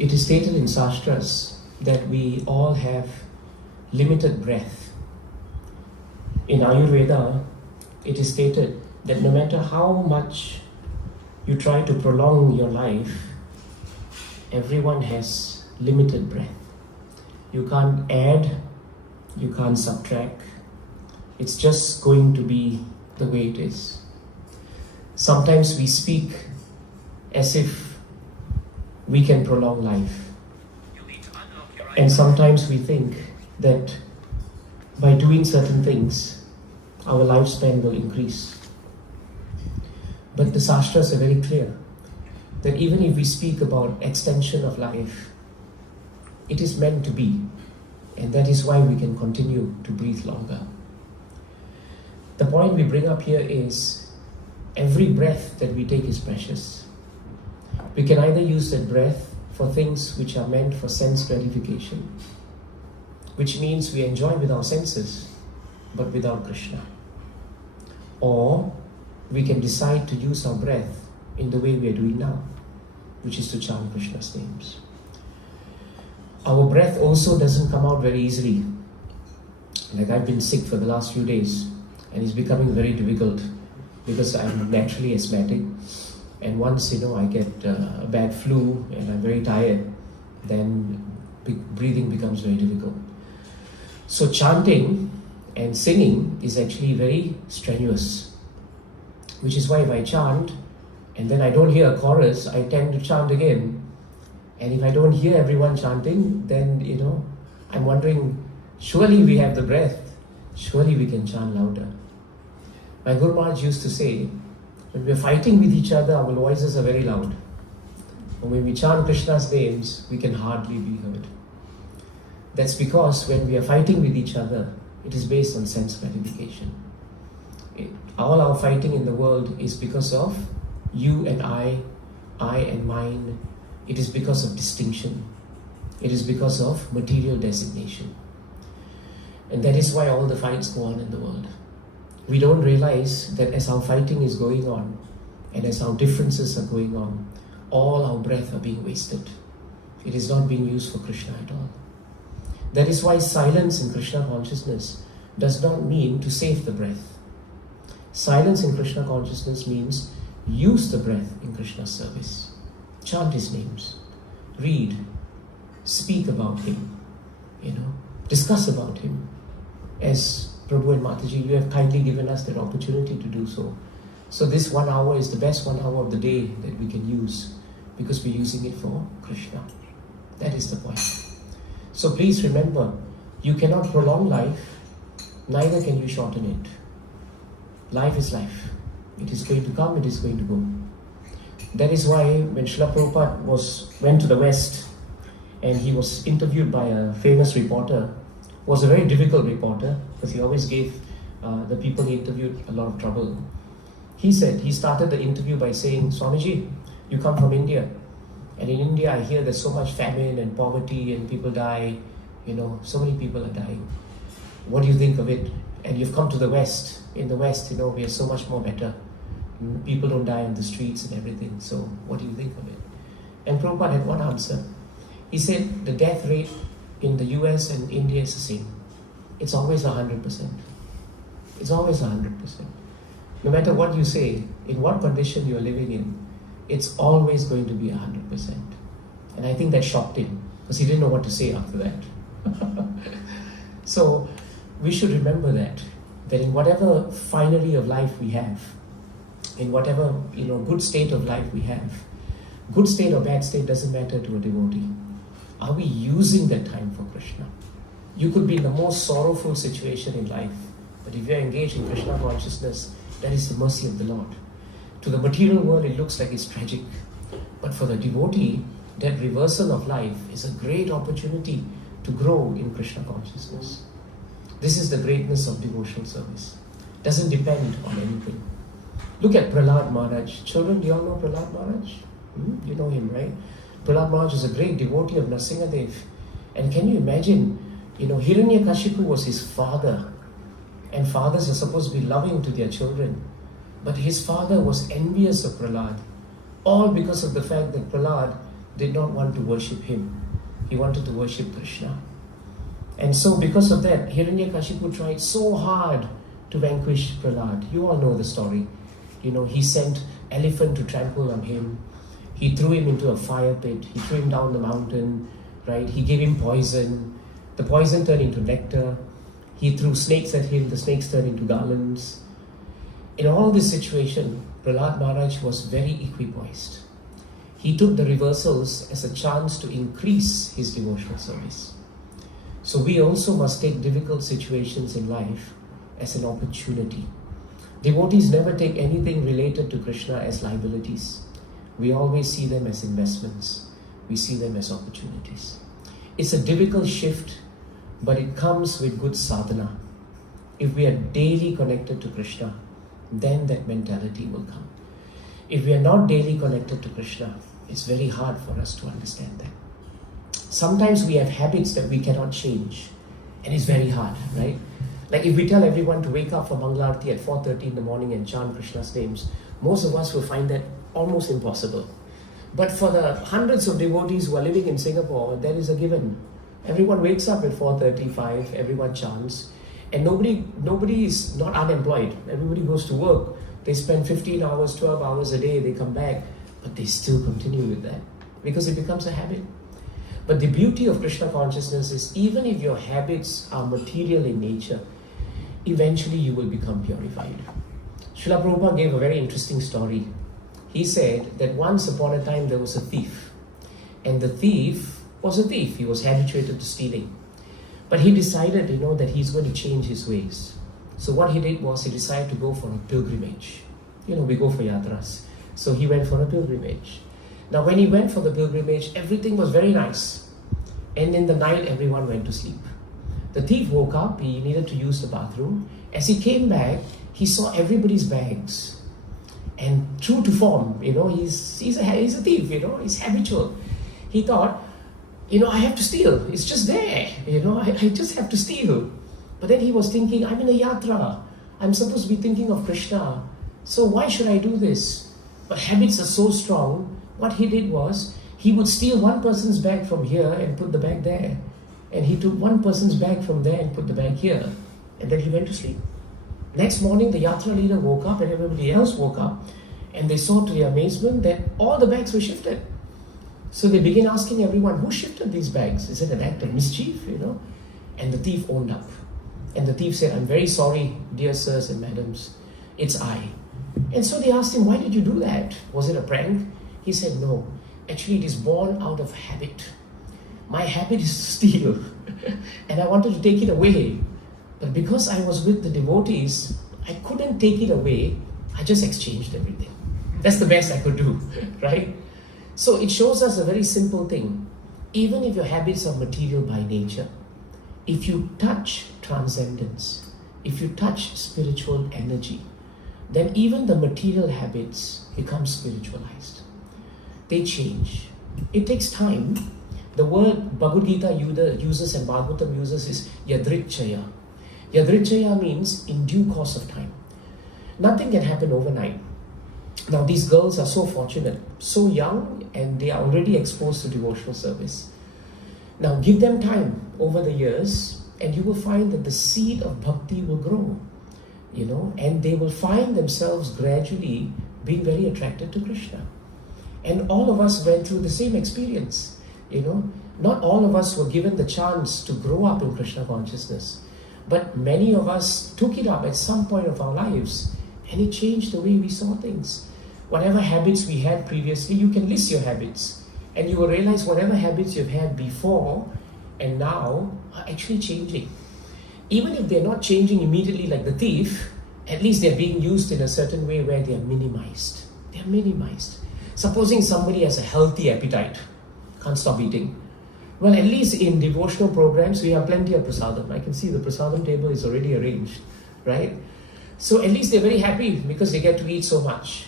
It is stated in Shastras that we all have limited breath. In Ayurveda, it is stated that no matter how much you try to prolong your life, everyone has limited breath. You can't add, you can't subtract. It's just going to be the way it is. Sometimes we speak as if we can prolong life. And sometimes we think that by doing certain things, our lifespan will increase. But the Shastras are very clear that even if we speak about extension of life, it is meant to be. And that is why we can continue to breathe longer. The point we bring up here is every breath that we take is precious. We can either use that breath for things which are meant for sense gratification, which means we enjoy with our senses, but without Krishna. Or we can decide to use our breath in the way we are doing now, which is to chant Krishna's names. Our breath also doesn't come out very easily. Like I've been sick for the last few days, and it's becoming very difficult because I'm naturally asthmatic. And once, I get a bad flu and I'm very tired, then breathing becomes very difficult. So chanting and singing is actually very strenuous, which is why if I chant and then I don't hear a chorus, I tend to chant again. And if I don't hear everyone chanting, then, I'm wondering, surely we have the breath, surely we can chant louder. My Guru Maharaj used to say, when we are fighting with each other, our voices are very loud. And when we chant Krishna's names, we can hardly be heard. That's because when we are fighting with each other, it is based on sense gratification. All our fighting in the world is because of you and I and mine. It is because of distinction. It is because of material designation. And that is why all the fights go on in the world. We don't realize that as our fighting is going on, and as our differences are going on, all our breath are being wasted. It is not being used for Krishna at all. That is why silence in Krishna consciousness does not mean to save the breath. Silence in Krishna consciousness means use the breath in Krishna's service. Chant his names, read, speak about him, discuss about him. As Prabhu and Mataji, you have kindly given us that opportunity to do so. So this 1 hour is the best 1 hour of the day that we can use because we're using it for Krishna. That is the point. So please remember, you cannot prolong life, neither can you shorten it. Life is life. It is going to come, it is going to go. That is why when Srila Prabhupada went to the West and he was interviewed by a famous reporter, was a very difficult reporter because he always gave the people he interviewed a lot of trouble. He said, he started the interview by saying, Swamiji, you come from India, and in India I hear there's so much famine and poverty and people die, so many people are dying. What do you think of it? And you've come to the West. In the West, we are so much more better. People don't die on the streets and everything. So what do you think of it? And Prabhupada had one answer. He said the death rate in the US and India is the same. It's always 100%. It's always 100%. No matter what you say, in what condition you're living in, it's always going to be 100%. And I think that shocked him because he didn't know what to say after that. So we should remember that in whatever finery of life we have, in whatever good state of life we have, good state or bad state doesn't matter to a devotee. Are we using that time for Krishna? You could be in the most sorrowful situation in life, but if you're engaged in Krishna consciousness, that is the mercy of the Lord. To the material world, it looks like it's tragic, but for the devotee, that reversal of life is a great opportunity to grow in Krishna consciousness. This is the greatness of devotional service. Doesn't depend on anything. Look at Prahlad Maharaj. Children, do you all know Prahlad Maharaj? You know him, right? Prahlad Maharaj is a great devotee of Nrsimhadev. And can you imagine, Hiranyakashipu was his father. And fathers are supposed to be loving to their children. But his father was envious of Prahlad. All because of the fact that Prahlad did not want to worship him. He wanted to worship Krishna. And so because of that, Hiranyakashipu tried so hard to vanquish Prahlad. You all know the story. He sent elephant to trample on him. He threw him into a fire pit. He threw him down the mountain, right? He gave him poison. The poison turned into nectar. He threw snakes at him. The snakes turned into garlands. In all this situation, Prahlad Maharaj was very equipoised. He took the reversals as a chance to increase his devotional service. So we also must take difficult situations in life as an opportunity. Devotees never take anything related to Krishna as liabilities. We always see them as investments. We see them as opportunities. It's a difficult shift, but it comes with good sadhana. If we are daily connected to Krishna, then that mentality will come. If we are not daily connected to Krishna, it's very hard for us to understand that. Sometimes we have habits that we cannot change, and it's very hard, right? Like if we tell everyone to wake up for Mangalarti at 4:30 in the morning and chant Krishna's names, most of us will find that almost impossible. But for the hundreds of devotees who are living in Singapore, that is a given. Everyone wakes up at 4:35, everyone chants, and nobody is not unemployed. Everybody goes to work. They spend 15 hours, 12 hours a day, they come back, but they still continue with that because it becomes a habit. But the beauty of Krishna consciousness is even if your habits are material in nature, eventually you will become purified. Srila Prabhupada gave a very interesting story. He said that once upon a time there was a thief. And the thief was a thief. He was habituated to stealing. But he decided, that he's going to change his ways. So what he did was he decided to go for a pilgrimage. We go for yatras. So he went for a pilgrimage. Now when he went for the pilgrimage, everything was very nice. And in the night, everyone went to sleep. The thief woke up, he needed to use the bathroom. As he came back, he saw everybody's bags. And true to form, he's a thief, he's habitual. He thought, I have to steal. It's just there, I just have to steal. But then he was thinking, I'm in a yatra. I'm supposed to be thinking of Krishna. So why should I do this? But habits are so strong. What he did was, he would steal one person's bag from here and put the bag there. And he took one person's bag from there and put the bag here. And then he went to sleep. Next morning, the yatra leader woke up and everybody else woke up. And they saw to their amazement that all the bags were shifted. So they began asking everyone, who shifted these bags? Is it an act of mischief, And the thief owned up. And the thief said, I'm very sorry, dear sirs and madams. It's I. And so they asked him, why did you do that? Was it a prank? He said, no. Actually, it is born out of habit. My habit is to steal. And I wanted to take it away. But because I was with the devotees, I couldn't take it away. I just exchanged everything. That's the best I could do, right? So it shows us a very simple thing. Even if your habits are material by nature, if you touch transcendence, if you touch spiritual energy, then even the material habits become spiritualized. They change. It takes time. The word Bhagavad Gita uses and Bhagavatam uses is yadrichaya. Yadrichaya means in due course of time. Nothing can happen overnight. Now these girls are so fortunate, so young, and they are already exposed to devotional service. Now give them time over the years and you will find that the seed of bhakti will grow, and they will find themselves gradually being very attracted to Krishna. And all of us went through the same experience, Not all of us were given the chance to grow up in Krishna consciousness, but many of us took it up at some point of our lives, and it changed the way we saw things. Whatever habits we had previously, you can list your habits, and you will realize whatever habits you've had before and now are actually changing. Even if they're not changing immediately like the thief, at least they're being used in a certain way where they are minimized. They're minimized. Supposing somebody has a healthy appetite, can't stop eating. Well, at least in devotional programs, we have plenty of prasadam. I can see the prasadam table is already arranged, right? So at least they're very happy because they get to eat so much.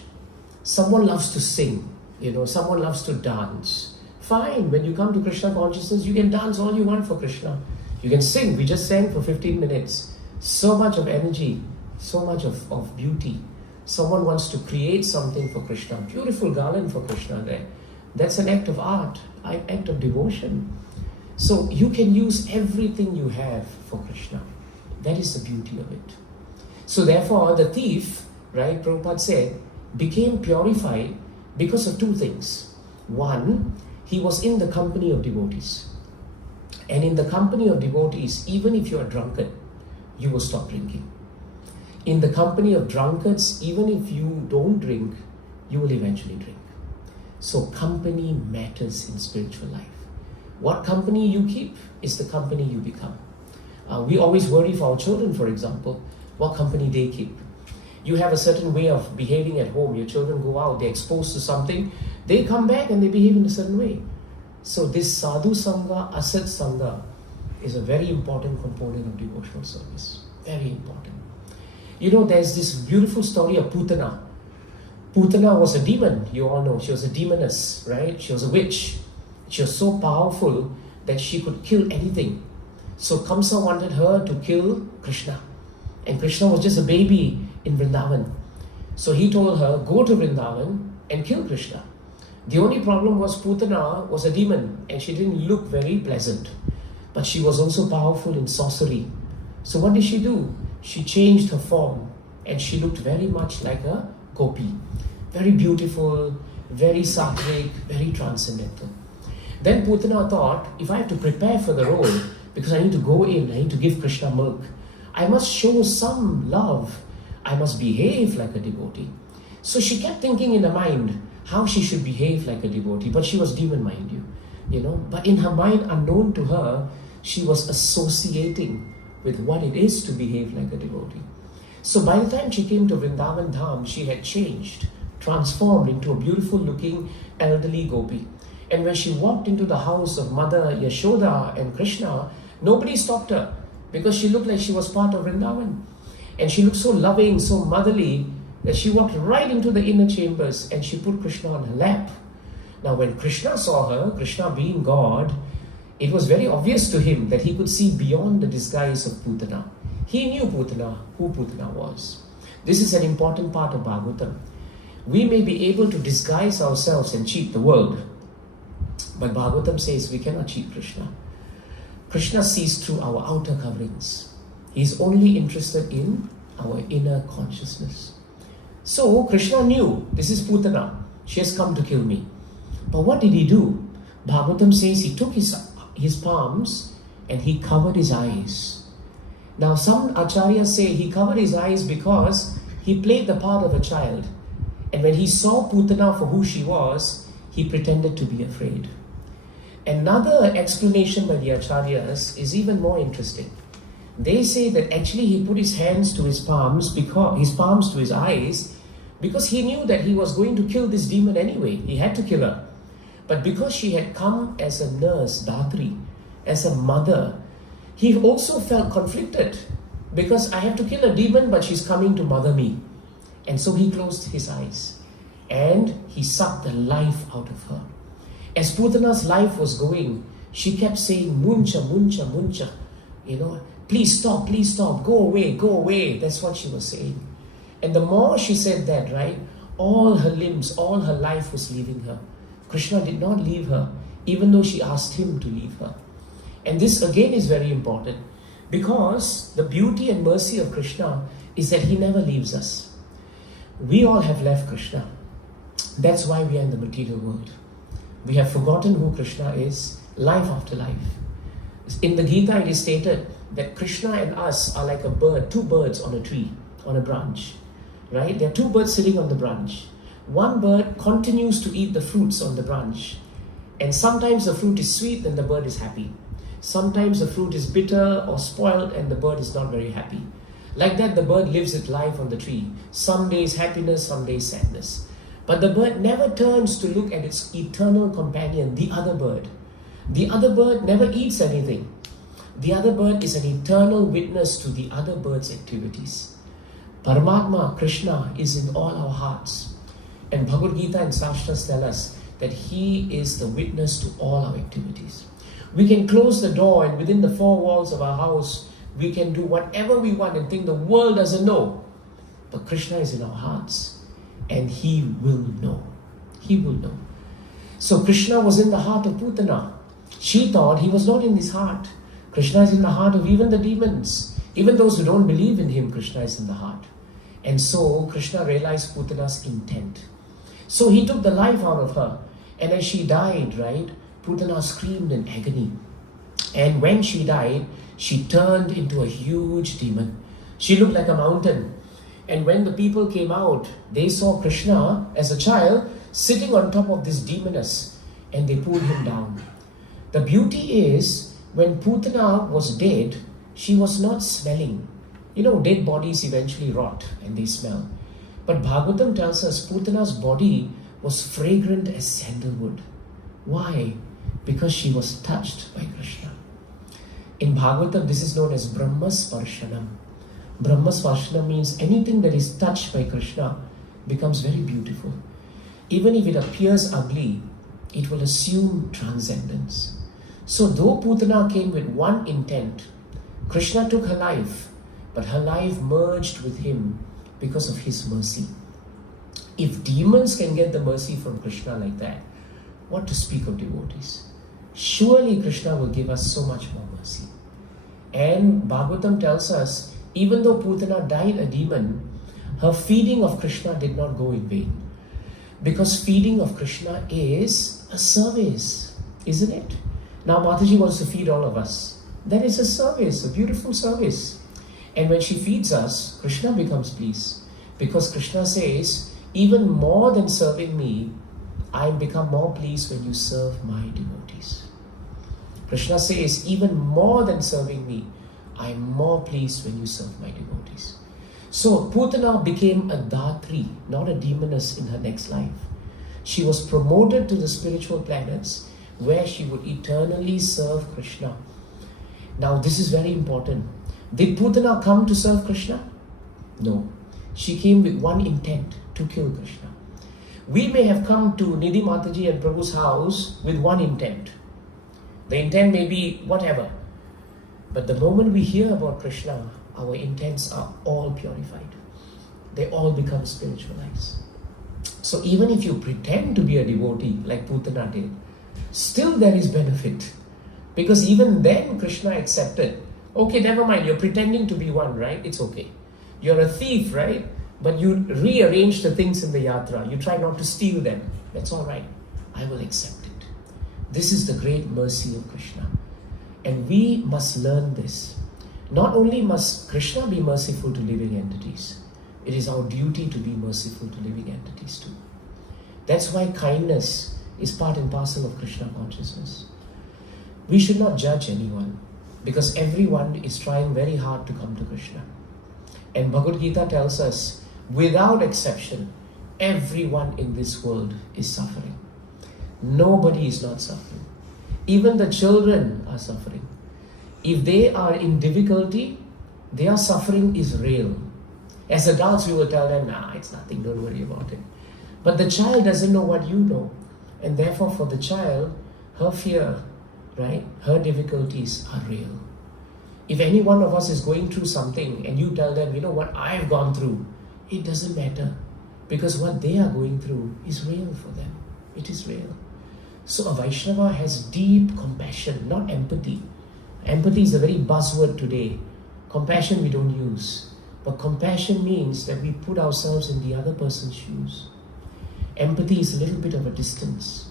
Someone loves to sing, someone loves to dance. Fine, when you come to Krishna consciousness, you can dance all you want for Krishna. You can sing. We just sang for 15 minutes. So much of energy, so much of beauty. Someone wants to create something for Krishna, beautiful garland for Krishna there. That's an act of art, an act of devotion. So you can use everything you have for Krishna. That is the beauty of it. So therefore, the thief, right, Prabhupada said, became purified because of two things. One, he was in the company of devotees. And in the company of devotees, even if you are drunkard, you will stop drinking. In the company of drunkards, even if you don't drink, you will eventually drink. So company matters in spiritual life. What company you keep is the company you become. We always worry for our children, for example, what company they keep. You have a certain way of behaving at home. Your children go out, they're exposed to something, they come back and they behave in a certain way. So this sadhu sangha, asat sangha is a very important component of devotional service. Very important. You know, there's this beautiful story of Putana. Putana was a demon, you all know. She was a demoness, right? She was a witch. She was so powerful that she could kill anything. So Kamsa wanted her to kill Krishna. And Krishna was just a baby in Vrindavan. So he told her, go to Vrindavan and kill Krishna. The only problem was Putana was a demon and she didn't look very pleasant. But she was also powerful in sorcery. So what did she do? She changed her form and she looked very much like a gopi. Very beautiful, very sattvic, very transcendental. Then Putana thought, if I have to prepare for the role, because I need to go in, I need to give Krishna milk, I must show some love. I must behave like a devotee. So she kept thinking in her mind how she should behave like a devotee. But she was demon, mind you know. But in her mind, unknown to her, she was associating with what it is to behave like a devotee. So by the time she came to Vrindavan Dham, she had changed, transformed into a beautiful looking elderly gopi. And when she walked into the house of Mother Yashoda and Krishna, nobody stopped her because she looked like she was part of Vrindavan. And she looked so loving, so motherly, that she walked right into the inner chambers and she put Krishna on her lap. Now when Krishna saw her, Krishna being God, it was very obvious to him that he could see beyond the disguise of Putana. He knew Putana, who Putana was. This is an important part of Bhagavatam. We may be able to disguise ourselves and cheat the world, but Bhagavatam says we cannot cheat Krishna. Krishna sees through our outer coverings. He is only interested in our inner consciousness. So Krishna knew, this is Putana, she has come to kill me. But what did he do? Bhagavatam says he took his palms and he covered his eyes. Now some acharyas say he covered his eyes because he played the part of a child. And when he saw Putana for who she was, he pretended to be afraid. Another explanation by the acharyas is even more interesting. They say that actually he put his hands to his palms to his eyes, because he knew that he was going to kill this demon anyway. He had to kill her. But because she had come as a nurse, Dhatri, as a mother, he also felt conflicted, because I have to kill a demon, but she's coming to mother me. And so he closed his eyes and he sucked the life out of her. As Putana's life was going, she kept saying, Muncha, Muncha, Muncha. You know, please stop, go away. That's what she was saying. And the more she said that, right, all her limbs, all her life was leaving her. Krishna did not leave her, even though she asked him to leave her. And this again is very important, because the beauty and mercy of Krishna is that he never leaves us. We all have left Krishna. That's why we are in the material world. We have forgotten who Krishna is, life after life. In the Gita it is stated that Krishna and us are like a bird, two birds on a tree, on a branch. Right? There are two birds sitting on the branch. One bird continues to eat the fruits on the branch. And sometimes the fruit is sweet and the bird is happy. Sometimes the fruit is bitter or spoiled and the bird is not very happy. Like that, the bird lives its life on the tree. Some days happiness, some days sadness. But the bird never turns to look at its eternal companion, the other bird. The other bird never eats anything. The other bird is an eternal witness to the other bird's activities. Paramatma, Krishna, is in all our hearts. And Bhagavad Gita and Shastras tell us that he is the witness to all our activities. We can close the door and within the four walls of our house, we can do whatever we want and think the world doesn't know. But Krishna is in our hearts and he will know. He will know. So Krishna was in the heart of Putana. She thought he was not in his heart. Krishna is in the heart of even the demons. Even those who don't believe in him, Krishna is in the heart. And so Krishna realized Putana's intent. So he took the life out of her. And as she died, right, Putana screamed in agony. And when she died, she turned into a huge demon. She looked like a mountain. And when the people came out, they saw Krishna as a child sitting on top of this demoness, and they pulled him down. The beauty is, when Putana was dead, she was not smelling. You know, dead bodies eventually rot and they smell. But Bhagavatam tells us Putana's body was fragrant as sandalwood. Why? Because she was touched by Krishna. In Bhagavatam, this is known as Brahma Sparshanam. Brahma Sparshanam means anything that is touched by Krishna becomes very beautiful. Even if it appears ugly, it will assume transcendence. So though Putana came with one intent, Krishna took her life, but her life merged with him because of his mercy. If demons can get the mercy from Krishna like that, what to speak of devotees? Surely Krishna will give us so much more mercy. And Bhagavatam tells us, even though Putana died a demon, her feeding of Krishna did not go in vain. Because feeding of Krishna is a service, isn't it? Now Mataji wants to feed all of us. That is a service, a beautiful service. And when she feeds us, Krishna becomes pleased. Because Krishna says, even more than serving me, I become more pleased when you serve my devotees. Krishna says, even more than serving me, I am more pleased when you serve my devotees. So Putana became a Dhatri, not a demoness in her next life. She was promoted to the spiritual planets where she would eternally serve Krishna. Now this is very important. Did Putana come to serve Krishna? No. She came with one intent, to kill Krishna. We may have come to Nidhi Mataji and Prabhu's house with one intent. The intent may be whatever. But the moment we hear about Krishna, our intents are all purified. They all become spiritualized. So even if you pretend to be a devotee like Putana did, still there is benefit. Because even then Krishna accepted. Okay, never mind, you're pretending to be one, right? It's okay. You're a thief, right? But you rearrange the things in the yatra. You try not to steal them. That's all right. I will accept it. This is the great mercy of Krishna. And we must learn this. Not only must Krishna be merciful to living entities, it is our duty to be merciful to living entities too. That's why kindness is part and parcel of Krishna consciousness. We should not judge anyone, because everyone is trying very hard to come to Krishna. And Bhagavad Gita tells us, without exception, everyone in this world is suffering. Nobody is not suffering. Even the children are suffering. If they are in difficulty, their suffering is real. As adults, we will tell them, nah, it's nothing, don't worry about it. But the child doesn't know what you know. And therefore, for the child, her fear, right, her difficulties are real. If any one of us is going through something and you tell them, you know what I've gone through, it doesn't matter. Because what they are going through is real for them. It is real. So a Vaishnava has deep compassion, not empathy. Empathy is a very buzzword today. Compassion we don't use. But compassion means that we put ourselves in the other person's shoes. Empathy is a little bit of a distance.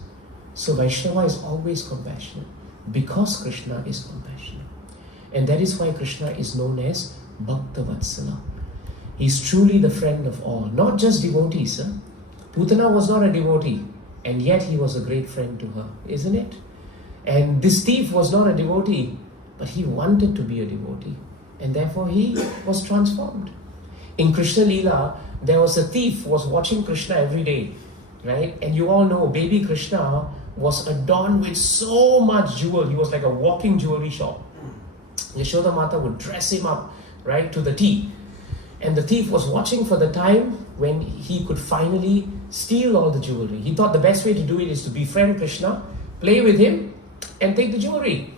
So Vaishnava is always compassionate because Krishna is compassionate. And that is why Krishna is known as Bhakta Vatsala. He is truly the friend of all, not just devotees. Putana was not a devotee, and yet he was a great friend to her, isn't it? And this thief was not a devotee, but he wanted to be a devotee, and therefore he was transformed. In Krishna Leela, there was a thief who was watching Krishna every day, right? And you all know baby Krishna was adorned with so much jewel. He was like a walking jewelry shop. Yashoda Mata would dress him up, right, to the T. And the thief was watching for the time when he could finally steal all the jewelry. He thought the best way to do it is to befriend Krishna, play with him, and take the jewelry.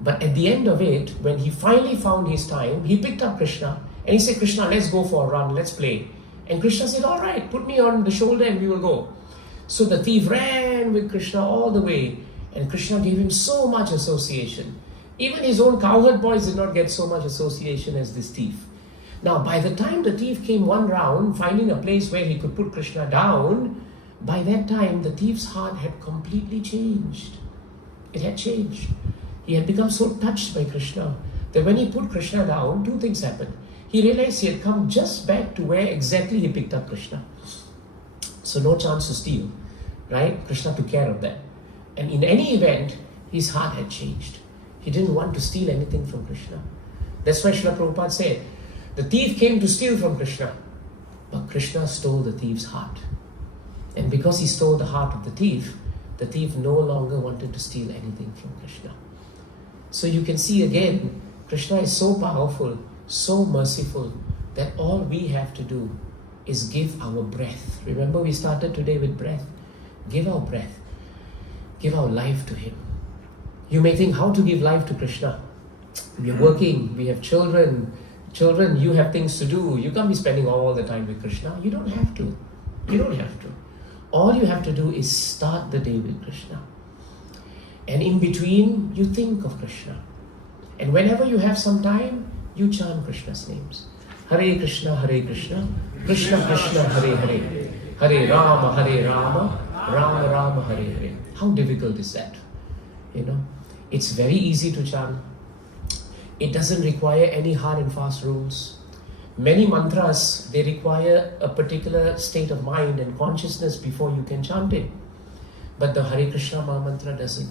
But at the end of it, when he finally found his time, he picked up Krishna and he said, Krishna, let's go for a run, let's play. And Krishna said, all right, put me on the shoulder and we will go. So the thief ran with Krishna all the way, and Krishna gave him so much association. Even his own cowherd boys did not get so much association as this thief. Now, by the time the thief came one round, finding a place where he could put Krishna down, by that time the thief's heart had completely changed. It had changed. He had become so touched by Krishna that when he put Krishna down, two things happened. He realized he had come just back to where exactly he picked up Krishna. So no chance to steal, right? Krishna took care of that. And in any event, his heart had changed. He didn't want to steal anything from Krishna. That's why Srila Prabhupada said, the thief came to steal from Krishna, but Krishna stole the thief's heart. And because he stole the heart of the thief no longer wanted to steal anything from Krishna. So you can see again, Krishna is so powerful, so merciful, that all we have to do is give our breath. Remember, we started today with breath. Give our breath. Give our life to Him. You may think, how to give life to Krishna? We are working, we have children. Children, you have things to do. You can't be spending all the time with Krishna. You don't have to. You don't have to. All you have to do is start the day with Krishna. And in between, you think of Krishna. And whenever you have some time, you chant Krishna's names. Hare Krishna, Krishna Krishna, Hare Hare. Hare Rama, Rama Rama, Hare Hare. How difficult is that? You know, it's very easy to chant. It doesn't require any hard and fast rules. Many mantras, they require a particular state of mind and consciousness before you can chant it. But the Hare Krishna Maha Mantra doesn't.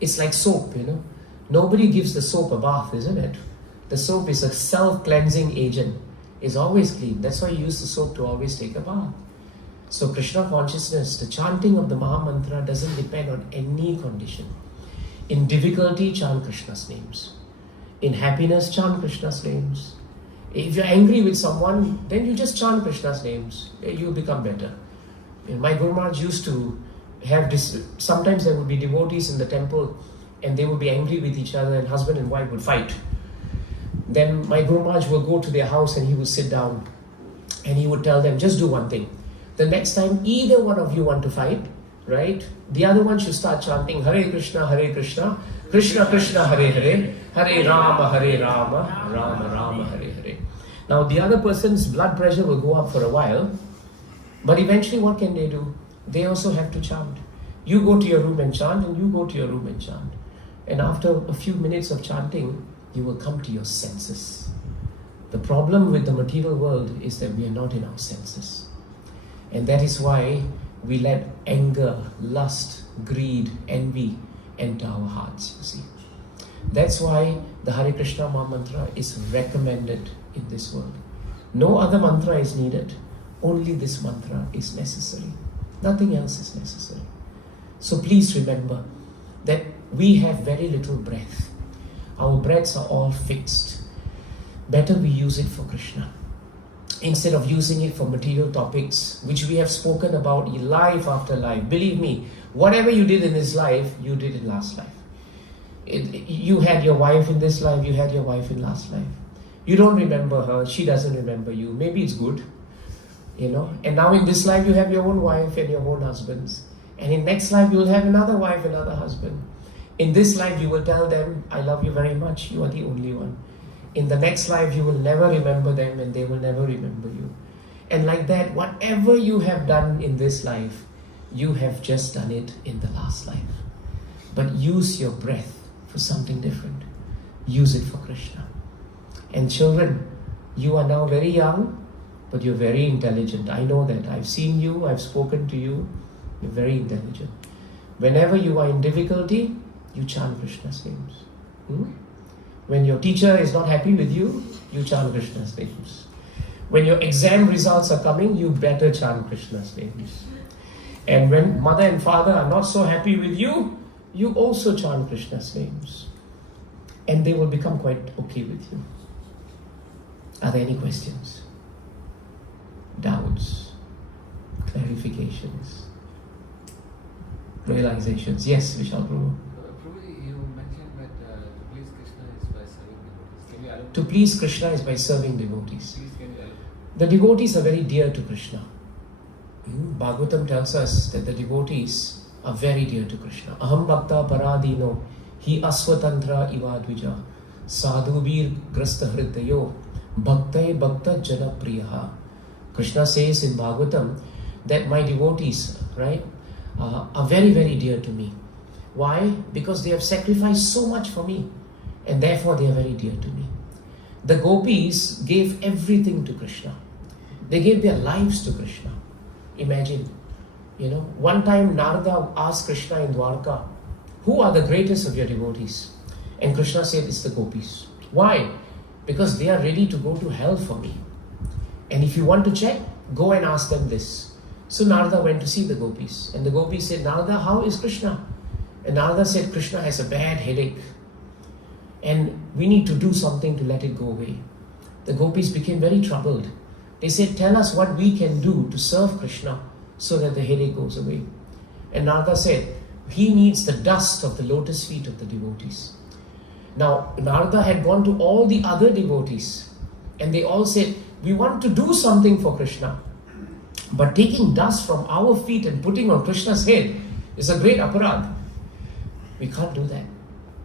It's like soap, you know. Nobody gives the soap a bath, isn't it? The soap is a self-cleansing agent. It's always clean. That's why you use the soap to always take a bath. So Krishna consciousness, the chanting of the Maha Mantra doesn't depend on any condition. In difficulty, chant Krishna's names. In happiness, chant Krishna's names. If you're angry with someone, then you just chant Krishna's names. You'll become better. And my Guru Maharaj used to have this, sometimes there would be devotees in the temple and they would be angry with each other and husband and wife would fight. Then my Guru Maharaj would go to their house and he would sit down and he would tell them, just do one thing. The next time either one of you want to fight, right, the other one should start chanting Hare Krishna, Krishna Krishna, Hare Hare, Hare Rama, Rama Rama, Hare Hare. Now the other person's blood pressure will go up for a while, but eventually what can they do? They also have to chant. You go to your room and chant, and you go to your room and chant. And after a few minutes of chanting, you will come to your senses. The problem with the material world is that we are not in our senses. And that is why we let anger, lust, greed, envy enter our hearts, you see. That's why the Hare Krishna Maha Mantra is recommended in this world. No other mantra is needed. Only this mantra is necessary. Nothing else is necessary. So please remember that we have very little breath. Our breaths are all fixed. Better we use it for Krishna, instead of using it for material topics, which we have spoken about life after life. Believe me, whatever you did in this life, you did in last life. You had your wife in this life, you had your wife in last life. You don't remember her, she doesn't remember you. Maybe it's good, you know. And now in this life, you have your own wife and your own husbands. And in next life, you will have another wife, another husband. In this life, you will tell them, I love you very much, you are the only one. In the next life, you will never remember them and they will never remember you. And like that, whatever you have done in this life, you have just done it in the last life. But use your breath for something different. Use it for Krishna. And children, you are now very young, but you're very intelligent. I know that. I've seen you, I've spoken to you. You're very intelligent. Whenever you are in difficulty, you chant Krishna's names. When your teacher is not happy with you, you chant Krishna's names. When your exam results are coming, you better chant Krishna's names. And when mother and father are not so happy with you, you also chant Krishna's names. And they will become quite okay with you. Are there any questions? Doubts? Clarifications? Realizations? Yes, Vishal Prabhu. To please Krishna is by serving devotees. The devotees are very dear to Krishna. Bhagavatam tells us that the devotees are very dear to Krishna. Aham bhakta paradino hi aswatantra ivadvija sadhubir grasta hridayo bhaktai bhakta jana priyaha. Krishna says in Bhagavatam that my devotees, right, are very, very dear to me. Why? Because they have sacrificed so much for me, and therefore they are very dear to me. The gopis gave everything to Krishna. They gave their lives to Krishna. Imagine, one time Narada asked Krishna in Dwarka, who are the greatest of your devotees? And Krishna said, it's the gopis. Why? Because they are ready to go to hell for me. And if you want to check, go and ask them this. So Narada went to see the gopis. And the gopis said, Narada, how is Krishna? And Narada said, Krishna has a bad headache. And we need to do something to let it go away. The gopis became very troubled. They said, tell us what we can do to serve Krishna so that the headache goes away. And Narada said, he needs the dust of the lotus feet of the devotees. Now, Narada had gone to all the other devotees and they all said, we want to do something for Krishna. But taking dust from our feet and putting on Krishna's head is a great aparad. We can't do that.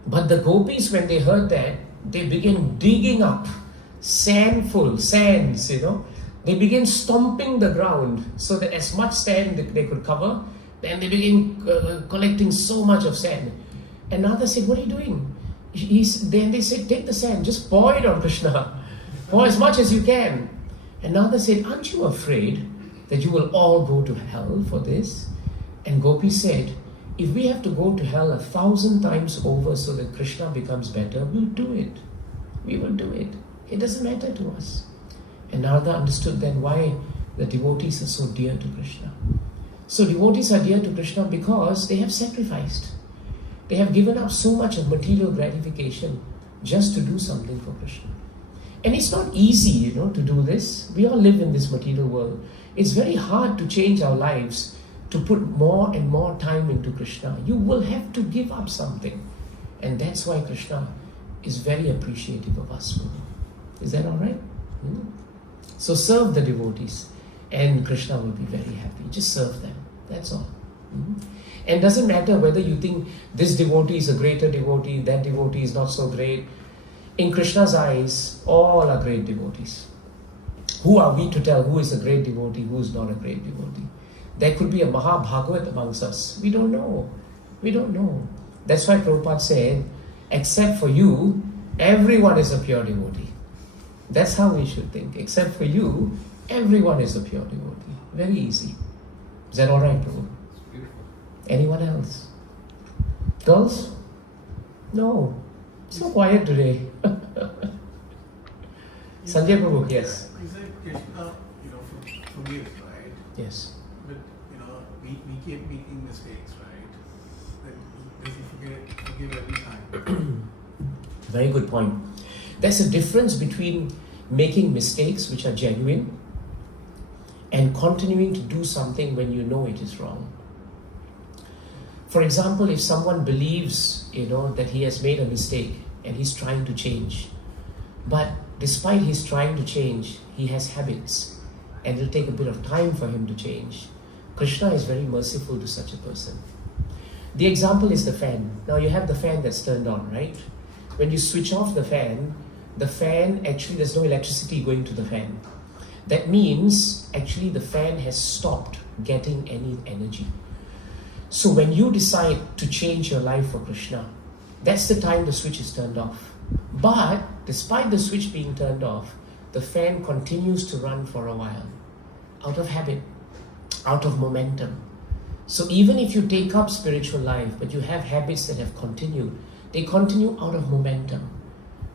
But the gopis, when they heard that, they began digging up sands, They began stomping the ground so that as much sand they could cover. Then they began collecting so much of sand. And Narada said, what are you doing? Then they said, take the sand, just pour it on Krishna. Pour as much as you can. And Narada said, aren't you afraid that you will all go to hell for this? And Gopi said, if we have to go to hell 1,000 times over so that Krishna becomes better, we'll do it. We will do it. It doesn't matter to us. And Narada understood then why the devotees are so dear to Krishna. So devotees are dear to Krishna because they have sacrificed. They have given up so much of material gratification just to do something for Krishna. And it's not easy, to do this. We all live in this material world. It's very hard to change our lives, to put more and more time into Krishna. You will have to give up something. And that's why Krishna is very appreciative of us. Is that all right? So serve the devotees and Krishna will be very happy. Just serve them. That's all. And it doesn't matter whether you think this devotee is a greater devotee, that devotee is not so great. In Krishna's eyes, all are great devotees. Who are we to tell who is a great devotee, who is not a great devotee? There could be a Mahabhagavat amongst us. We don't know. We don't know. That's why Prabhupada said, except for you, everyone is a pure devotee. That's how we should think. Except for you, everyone is a pure devotee. Very easy. Is that all right, Prabhu? Anyone else? Girls? No. So quiet today. Sanjay Prabhu, yes. You said Krishna, forgives, right? Yes. But, we keep making mistakes, right? Does he forgive every time? Very good point. There's a difference between making mistakes which are genuine and continuing to do something when you know it is wrong. For example, if someone believes, that he has made a mistake and he's trying to change, but despite his trying to change, he has habits and it'll take a bit of time for him to change. Krishna is very merciful to such a person. The example is the fan. Now you have the fan that's turned on, right? When you switch off the fan, actually there's no electricity going to the fan. That means actually the fan has stopped getting any energy. So when you decide to change your life for Krishna, that's the time the switch is turned off. But despite the switch being turned off, the fan continues to run for a while, out of habit, out of momentum. So even if you take up spiritual life, but you have habits that have continued, they continue out of momentum.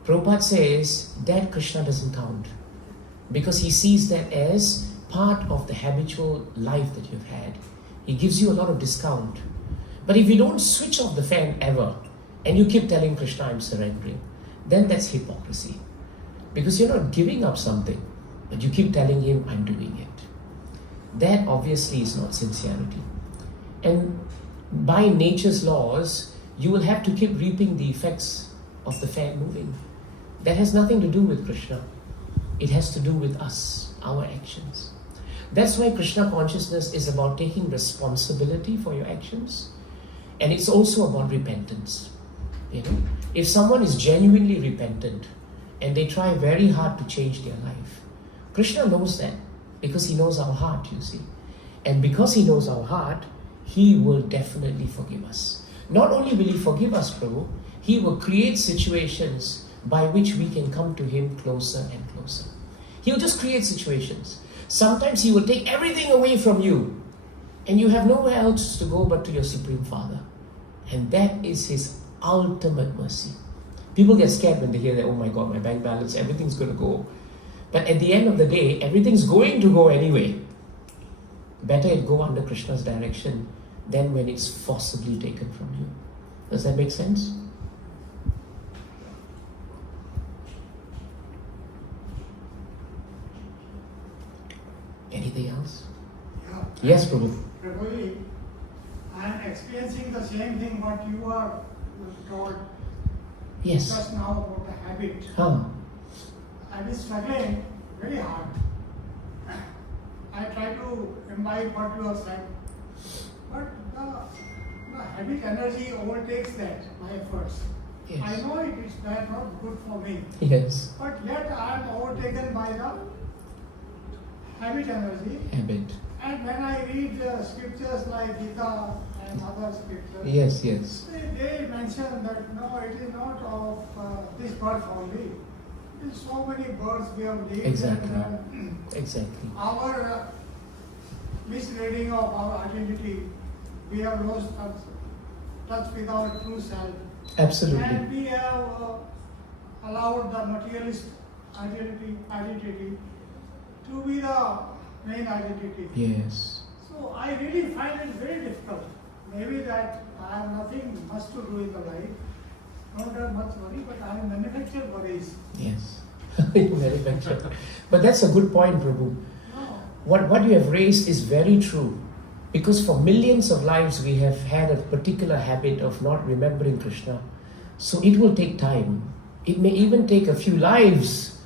Prabhupada says that Krishna doesn't count because he sees that as part of the habitual life that you've had. He gives you a lot of discount. But if you don't switch off the fan ever and you keep telling Krishna, I'm surrendering, then that's hypocrisy. Because you're not giving up something, but you keep telling him, I'm doing it. That obviously is not sincerity. And by nature's laws, you will have to keep reaping the effects of the fan moving. That has nothing to do with Krishna. It has to do with us, our actions. That's why Krishna consciousness is about taking responsibility for your actions, and it's also about repentance. You know, if someone is genuinely repentant and they try very hard to change their life, Krishna knows that because he knows our heart, you see. And because he knows our heart, he will definitely forgive us. Not only will he forgive us, Prabhu, he will create situations by which we can come to him closer and closer. He'll just create situations. Sometimes he will take everything away from you, and you have nowhere else to go but to your Supreme Father. And that is his ultimate mercy. People get scared when they hear that, oh my God, my bank balance, everything's going to go. But at the end of the day, everything's going to go anyway. Better it go under Krishna's direction than when it's forcibly taken from you. Does that make sense? Anything else? Yeah. Yes, Prabhu. Prabhuji, I am experiencing the same thing what you are told Yes. just now about the habit. Huh. I was struggling very hard. I try to imbibe what you have said, but the habit energy overtakes that, my efforts. Yes. I know it is bad, not good for me, Yes. but yet I am overtaken by the habit energy. Habit. And when I read scriptures like Gita and other scriptures, Yes, yes. they mention that no, it is not of this birth only. It is so many births we have lived. Exactly. And, Exactly. our misreading of our identity, we have lost touch with our true self. Absolutely. And we have allowed the materialist identity to be the main identity. Yes. So I really find it very difficult. Maybe that I have nothing much to do in the life, don't have much worry, but I manufacture worries. Yes. You manufacture. But that's a good point, Prabhu. No. What you have raised is very true. Because for millions of lives we have had a particular habit of not remembering Krishna. So it will take time. It may even take a few lives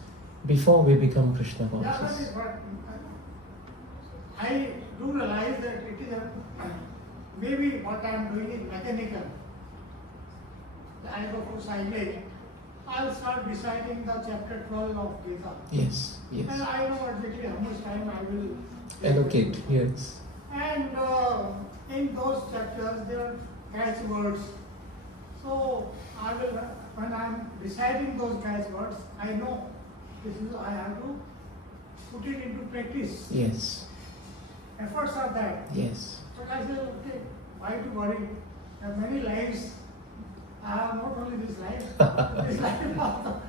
before we become Krishna Yeah, that conscious. is what I do realize that it is maybe what I am doing is mechanical. I go for cycling. I'll start reciting the chapter 12 of Gita. Yes, And yes. I know exactly how much time I will Allocate, yes. And in those chapters, there are catchwords. So I will, when I am reciting those catchwords, I know this is I have to put it into practice. Yes, Efforts are that. yes. But I say, okay, why to worry? There are many lives. I have not only this life, this life also.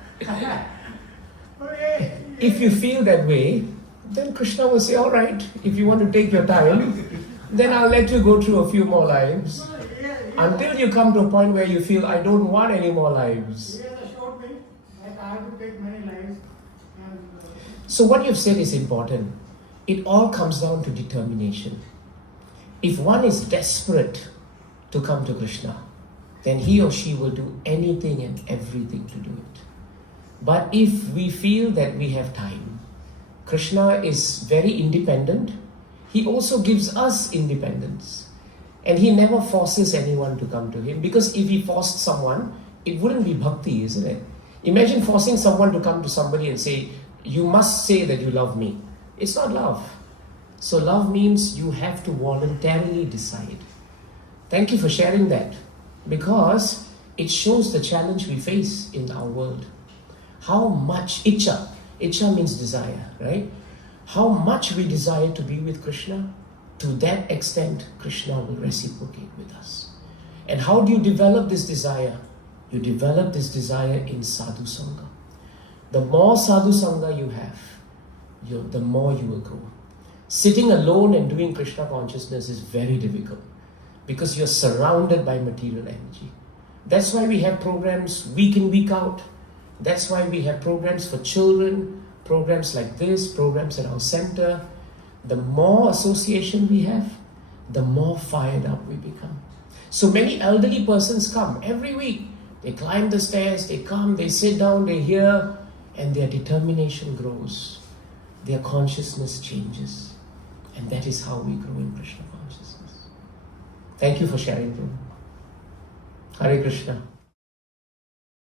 Okay. If you feel that way, then Krishna will say, all right, if you want to take your time, then I'll let you go through a few more lives. Until you come to a point where you feel, I don't want any more lives. He has assured me that I have to take many lives. And, So what you've said is important. It all comes down to determination. If one is desperate to come to Krishna, then he or she will do anything and everything to do it. But if we feel that we have time, Krishna is very independent. He also gives us independence. And he never forces anyone to come to him, because if he forced someone, it wouldn't be bhakti, isn't it? Imagine forcing someone to come to somebody and say, you must say that you love me. It's not love. So love means you have to voluntarily decide. Thank you for sharing that, because it shows the challenge we face in our world. How much icha means desire, right? How much we desire to be with Krishna, to that extent Krishna will reciprocate with us. And how do you develop this desire? You develop this desire in sadhu sangha. The more sadhu sangha you have, the more you will grow. Sitting alone and doing Krishna consciousness is very difficult, because you're surrounded by material energy. That's why we have programs week in, week out. That's why we have programs for children, programs like this, programs at our center. The more association we have, the more fired up we become. So many elderly persons come every week. They climb the stairs, they come, they sit down, they hear, and their determination grows. Their consciousness changes. And that is how we grow in Krishna consciousness. Thank you for sharing, Prabhu. Hare Krishna.